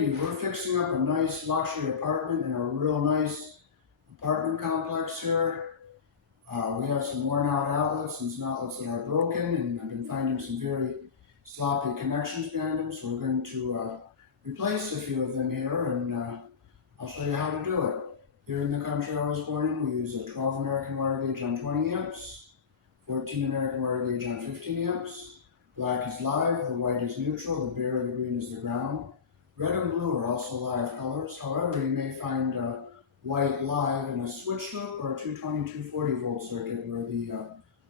lady, we're fixing up a nice luxury apartment in a real nice apartment complex here. We have some worn out outlets and some outlets that are broken, and I've been finding some very sloppy connections behind them, so we're going to replace a few of them here, and I'll show you how to do it. Here in the country I was born in, we use a 12 American wire gauge on 20 amps, 14 American wire gauge on 15 amps. Black is live, the white is neutral, the bare, the green is the ground. Red and blue are also live colors. However, you may find white live in a switch loop or a 220, 240 volt circuit where the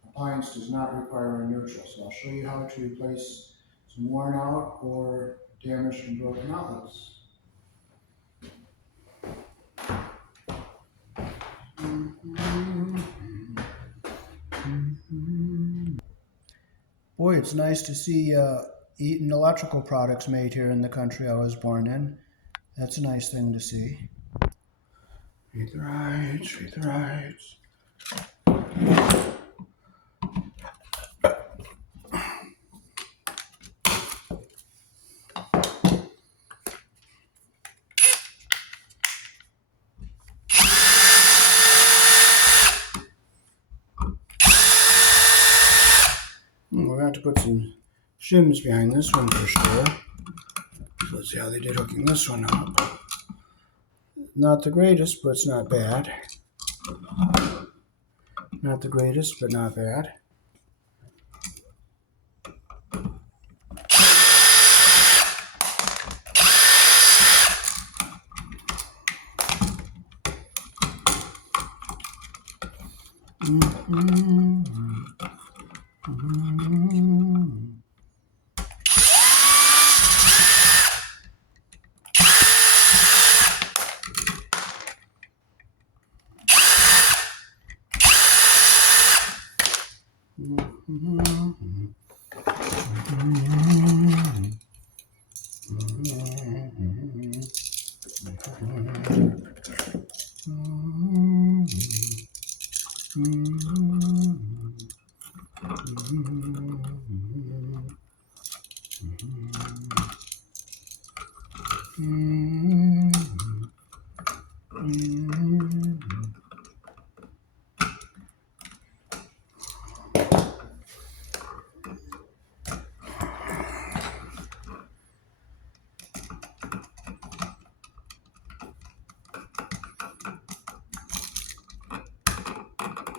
appliance does not require a neutral. So I'll show you how to replace some worn out or damaged and broken outlets. Boy, it's nice to see eaten electrical products made here in the country I was born in. That's a nice thing to see. Read the rights, read the rights. We're going to have to put some shims behind this one for sure. So let's see how they did hooking this one up. Not the greatest, but it's not bad. Not the greatest, but not bad.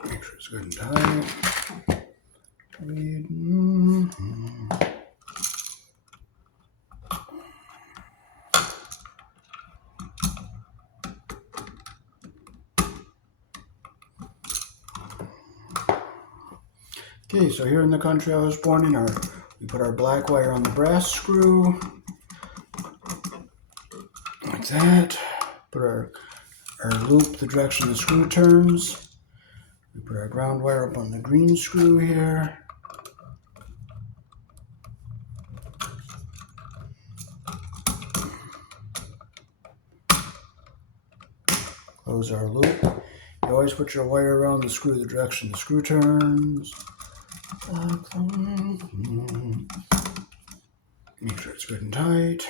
Make sure it's good and tight. Okay, so here in the country I was born in, we put our black wire on the brass screw, like that. Put our loop the direction the screw turns. We put our ground wire up on the green screw here. Close our loop. You always put your wire around the screw the direction the screw turns. Make sure it's good and tight.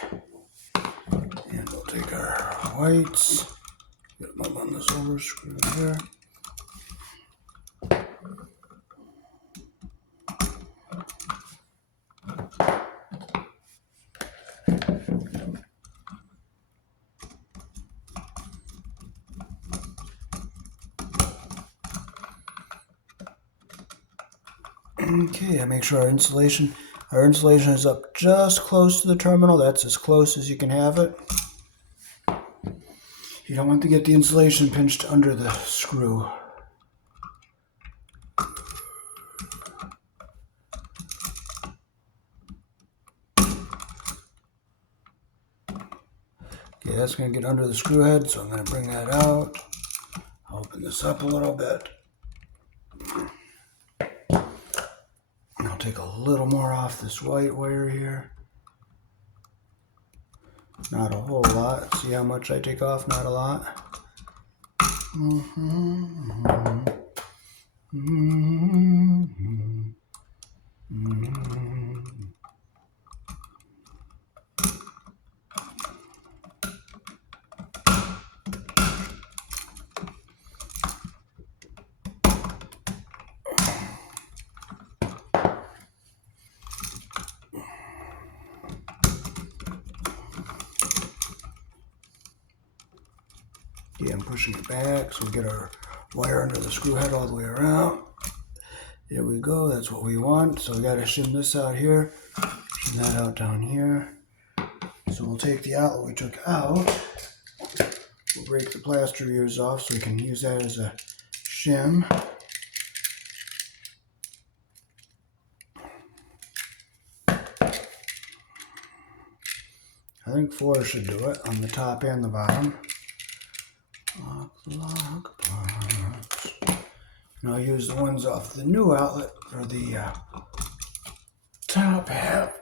And we'll take our whites, get them up on this over screw there. Okay, I make sure our insulation is up just close to the terminal. That's as close as you can have it. You don't want to get the insulation pinched under the screw. Okay, that's going to get under the screw head, so I'm going to bring that out. I'll open this up a little bit. I'll take a little more off this white wire here. Not a whole lot. See how much I take off? Not a lot. Okay, I'm pushing it back so we get our wire under the screw head all the way around. There we go, that's what we want. So we gotta shim this out here, shim that out down here. So we'll take the outlet we took out. We'll break the plaster ears off so we can use that as a shim. I think 4 should do it on the top and the bottom. Lock parts. And I'll use the ones off the new outlet for the top half.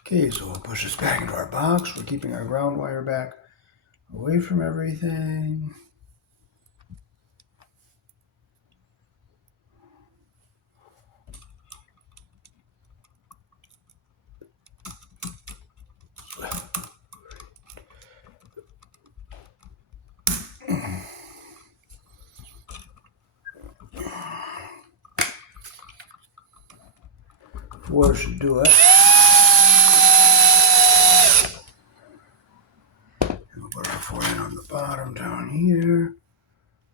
Okay, so we'll push this back into our box. We're keeping our ground wire back away from everything. Four should do it. And we'll put our 4 in on the bottom down here.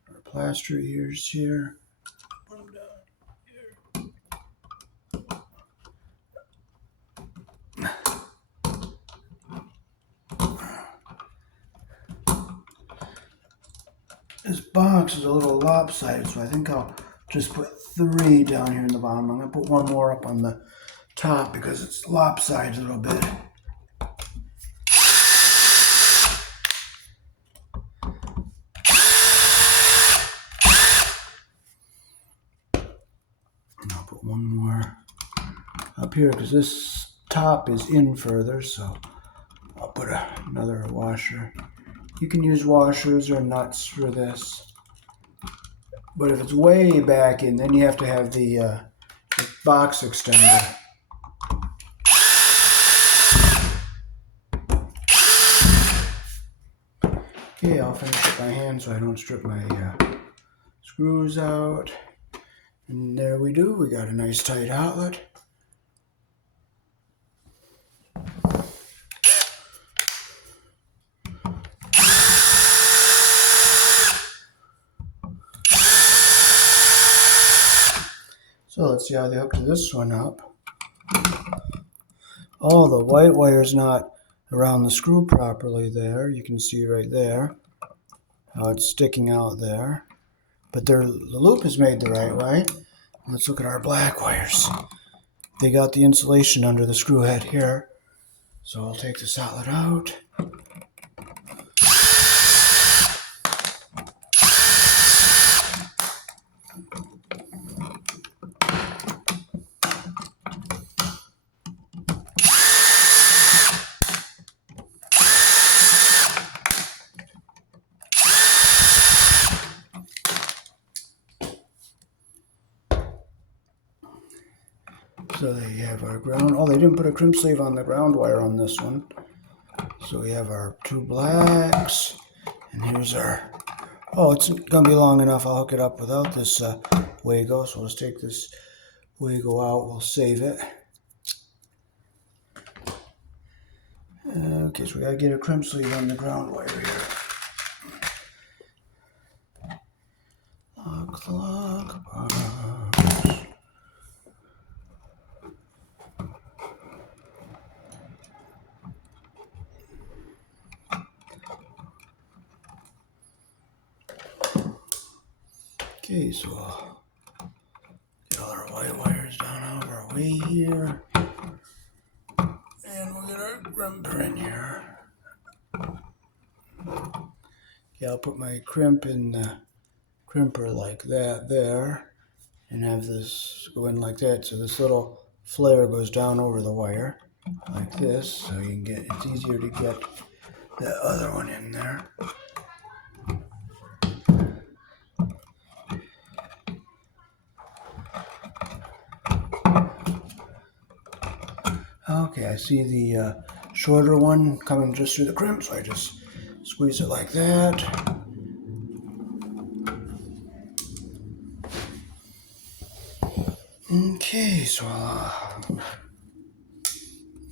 Our plaster ears here. Put them down here. This box is a little lopsided, so I think I'll just put 3 down here in the bottom. I'm going to put 1 more up on the top because it's lopsided a little bit. And I'll put 1 more up here because this top is in further, so I'll put another washer. You can use washers or nuts for this, but if it's way back in, then you have to have the box extender. Okay, I'll finish it by hand so I don't strip my screws out. And there we do, we got a nice tight outlet. So let's see how they hook to this one up. Oh, the white wire's not around the screw properly there. You can see right there how it's sticking out there. But the loop is made the right way. Let's look at our black wires. They got the insulation under the screw head here. So I'll take this outlet out. So there you have our ground. Oh, they didn't put a crimp sleeve on the ground wire on this one. So we have our 2 blacks. And here's our... Oh, it's going to be long enough. I'll hook it up without this Wago. So let's take this Wago out. We'll save it. Okay, so we got to get a crimp sleeve on the ground wire here. Lock parts. Okay, so I'll get all our white wires down out of our way here. And we'll get our crimper in here. Okay, I'll put my crimp in the crimper like that there. And have this go in like that. So this little flare goes down over the wire. Like this. So you can get, it's easier to get that other one in there. Okay, I see the shorter one coming just through the crimp, so I just Squeeze it like that. Okay, so I'll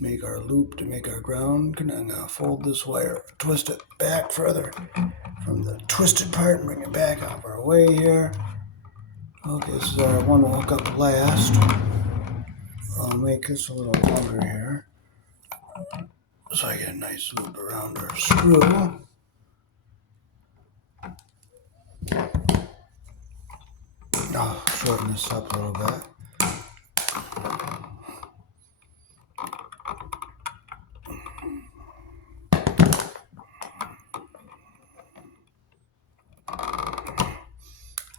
make our loop to make our ground. I'm gonna fold this wire, twist it back further from the twisted part and bring it back out of our way here. Okay, this is our one we'll hook up last. I'll make this a little longer here so I get a nice loop around our screw. I'll shorten this up a little bit.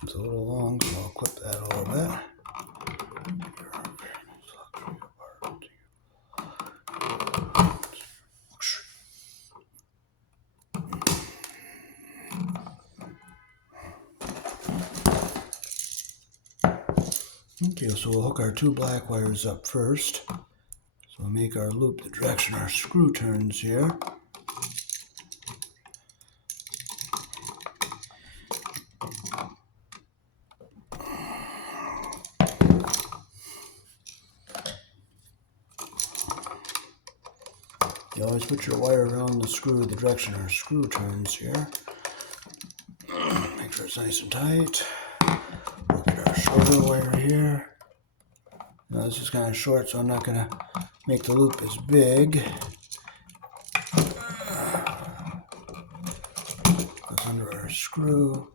It's a little long, so I'll clip that a little bit. Okay, so we'll hook our two black wires up first. So we'll make our loop the direction our screw turns here. You always put your wire around the screw the direction our screw turns here. Make sure it's nice and tight. Look at our shorter wire here. Now this is kind of short, so I'm not going to make the loop as big. Goes under our screw.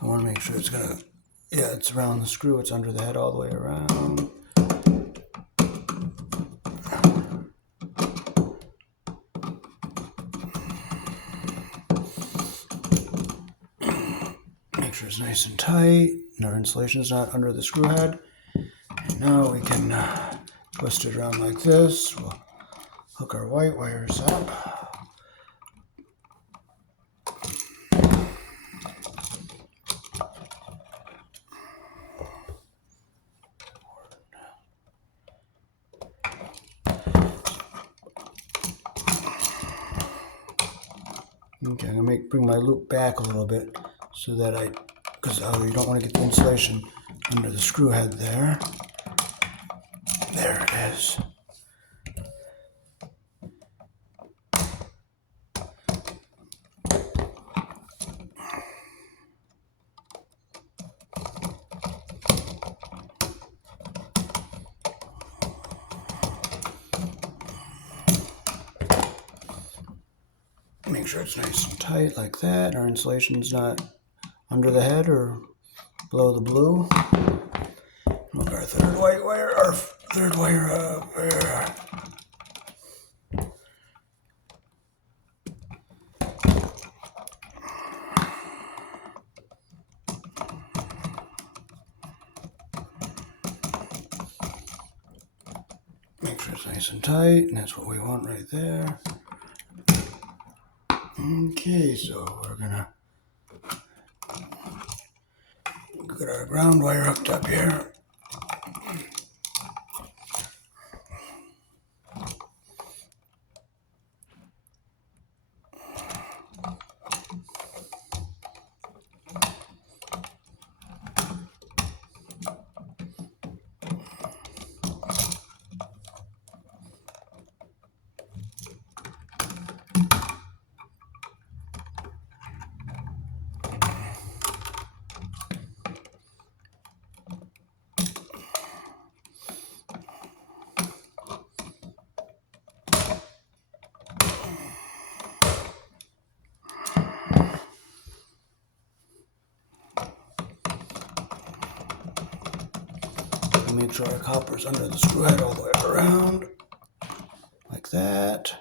I want to make sure it's going to, yeah, it's around the screw. It's under the head all the way around. Make sure it's nice and tight, and our insulation is not under the screw head. And now we can twist it around like this. We'll hook our white wires up. Okay, I'm gonna bring my loop back a little bit so that because you don't want to get the insulation under the screw head there. There it is. Make sure it's nice and tight like that. Our insulation's not under the head or below the blue. Look, our third wire up there. Make sure it's nice and tight, and that's what we want right there. Okay, so we're gonna get our ground wire hooked up here. Make sure our copper's under the screw head all the way around, like that.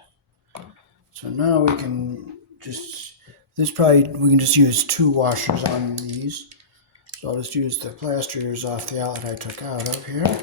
So now we can we can just use 2 washers on these. So I'll just use the plasters off the outlet I took out of here.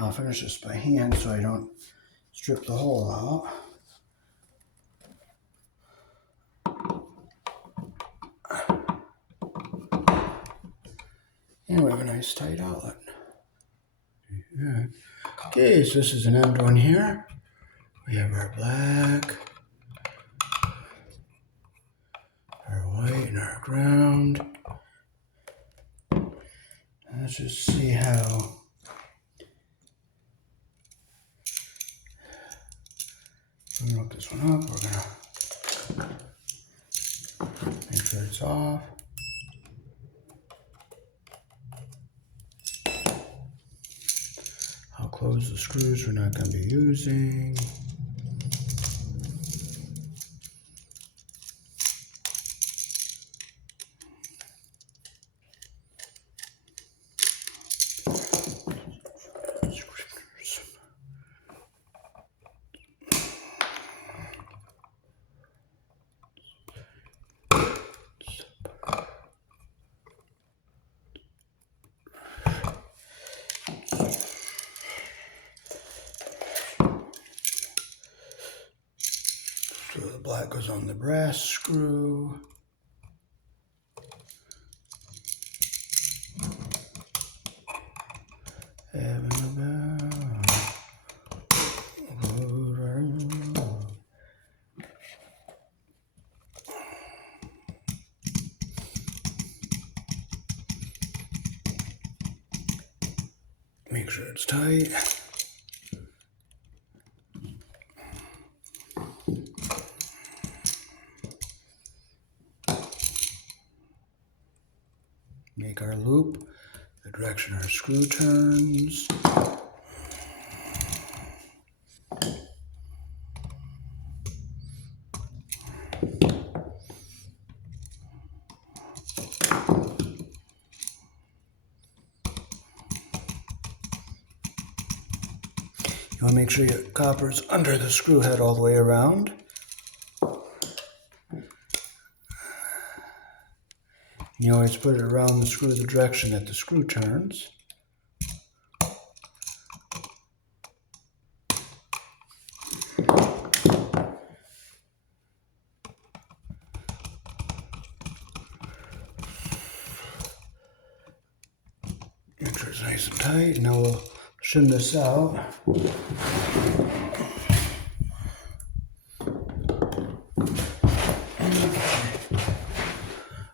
I'll finish this by hand so I don't strip the hole out. And we have a nice tight outlet. Yeah. Okay, so this is an end one here. We have our black, our white, and our ground. Let's just see how. We're gonna hook this one up. We're gonna make sure it's off. I'll close the screws we're not going to be using. So the black goes on the brass screw. Make sure it's tight. Make our loop the direction our screw turns. You want to make sure your copper's under the screw head all the way around. You always put it around the screw the direction that the screw turns. Make sure it's nice and tight. Now we'll trim this out.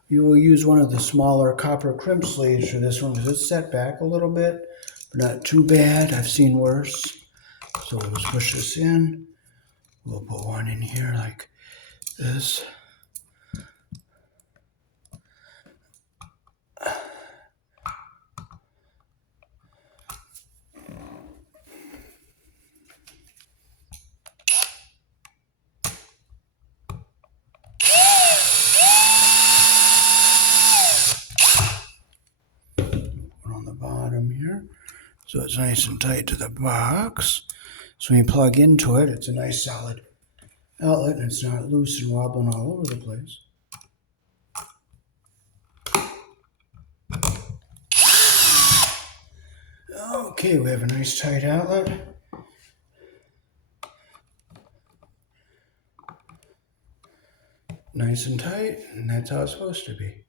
You will use one of the smaller copper crimp sleeves for this one because it's set back a little bit, but not too bad. I've seen worse. So we'll just push this in. We'll put one in here like this. So it's nice and tight to the box. So when you plug into it, it's a nice solid outlet and it's not loose and wobbling all over the place. Okay, we have a nice tight outlet. Nice and tight, and that's how it's supposed to be.